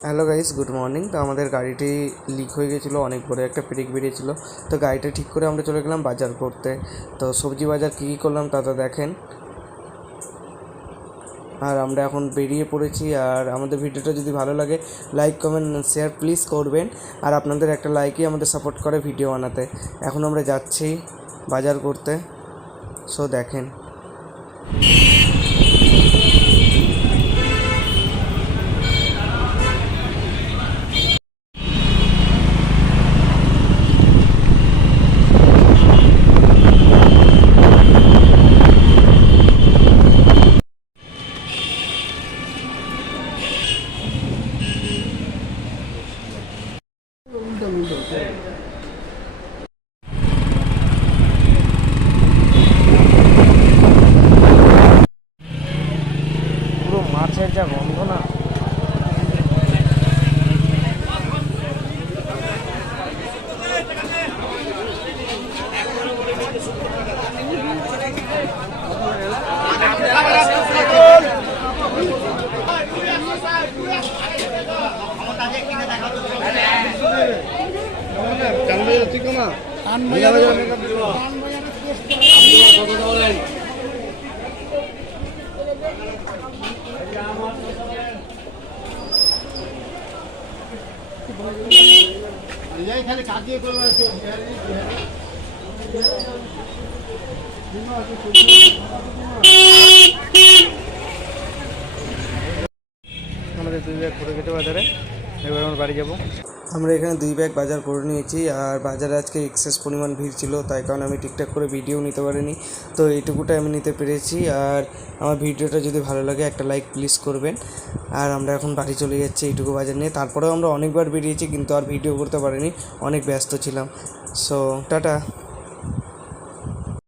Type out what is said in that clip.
Hello guys, good morning. তো আমাদের গাড়িটি লিক হয়ে গেছিলো, অনেক বড় একটা পেরেক বেরিয়েছিলো। তো গাড়িটা ঠিক করে আমরা চলে গেলাম বাজার করতে। তো সবজি বাজার কী কী করলাম তা তো দেখেন। আর আমরা এখন বেরিয়ে পড়েছি। আর আমাদের ভিডিওটা যদি ভালো লাগে লাইক কমেন্ট শেয়ার প্লিজ করবেন। আর আপনাদের একটা লাইকই আমাদের সাপোর্ট করে ভিডিও বানাতে। এখন আমরা যাচ্ছি বাজার করতে, সো দেখেন। পুরো মাছের যা গন্ধ না। খালি কাটিয়ে করবো আমাদের 2 ব্যাগ ঘুরে গেছে বাজারে, এবার আমরা বাড়ি যাব। আমরা এখানে 2 ব্যাগ বাজার করে নিয়েছি। আর বাজারে আজকে এক্সেস পরিমাণ ভিড় ছিল, তাই কারণে আমি ঠিকঠাক করে ভিডিও নিতে পারিনি। তো এইটুকুটাই আমি নিতে পেরেছি। আর আমার ভিডিওটা যদি ভালো লাগে একটা লাইক প্লিজ করবেন। আর আমরা এখন বাড়ি চলে যাচ্ছি এইটুকু বাজার নিয়ে। তারপরেও আমরা অনেকবার বেরিয়েছি, কিন্তু আর ভিডিও করতে পারিনি, অনেক ব্যস্ত ছিলাম। So tata.